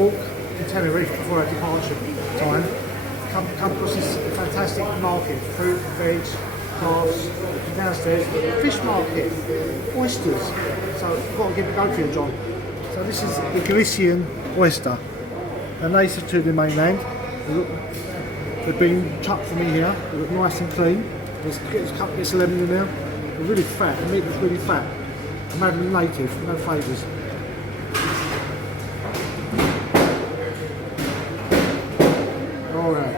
walk in Tenerife before our departure time. Come across this fantastic market, fruit, veg, crafts, downstairs, fish market, oysters. So you've got to give it a go for you, John. So this is the Galician oyster. They're native to the mainland. They've been chucked for me here. They look nice and clean. There's a couple bits of lemon in there. They're really fat. The meat was really fat. I'm having native, no flavours. Alright.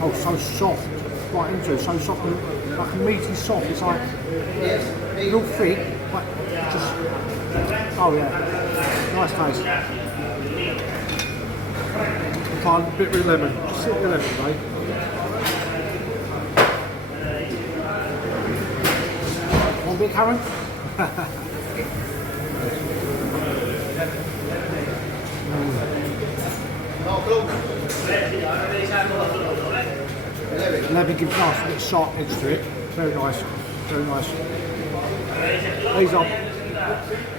Oh, so soft. Right into it, so soft, like a meaty soft. It's like real thick, but just, oh yeah, nice taste. Try a bit with lemon, just sit with the lemon, mate. One bit, Karen? Lemon gives nice a bit sharp edge to it. Very nice, very nice. These are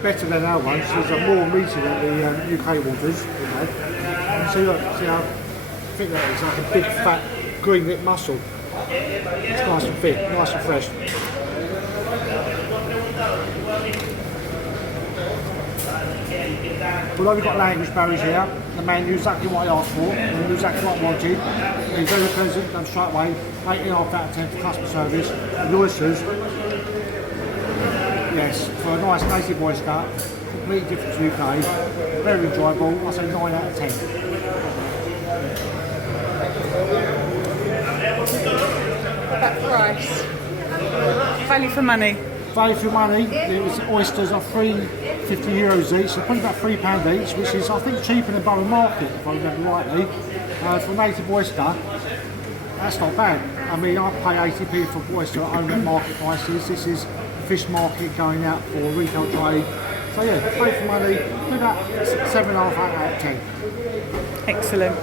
better than our ones. These are more meaty than the UK waters. And see, look, see how thick that is, like a big fat green lip mussel. It's nice and thick, nice and fresh. Although we've got language barriers here, the man knew exactly what I asked for, and he knew exactly what I wanted. He's very pleasant, done straight away, 8.5 out of 10 for customer service. The oysters, yes, for a nice native oyster, completely different to UK, very enjoyable, I say 9 out of 10. What about price? Value for money? Value for money, the oysters are €3.50 each, so probably about £3 each, which is I think cheaper than Borough Market, if I remember rightly. For a native oyster, that's not bad. I mean, I pay 80p for oyster at home at market prices. This is fish market going out for retail trade. So yeah, value for money, probably about 7.5 out of 10. Excellent.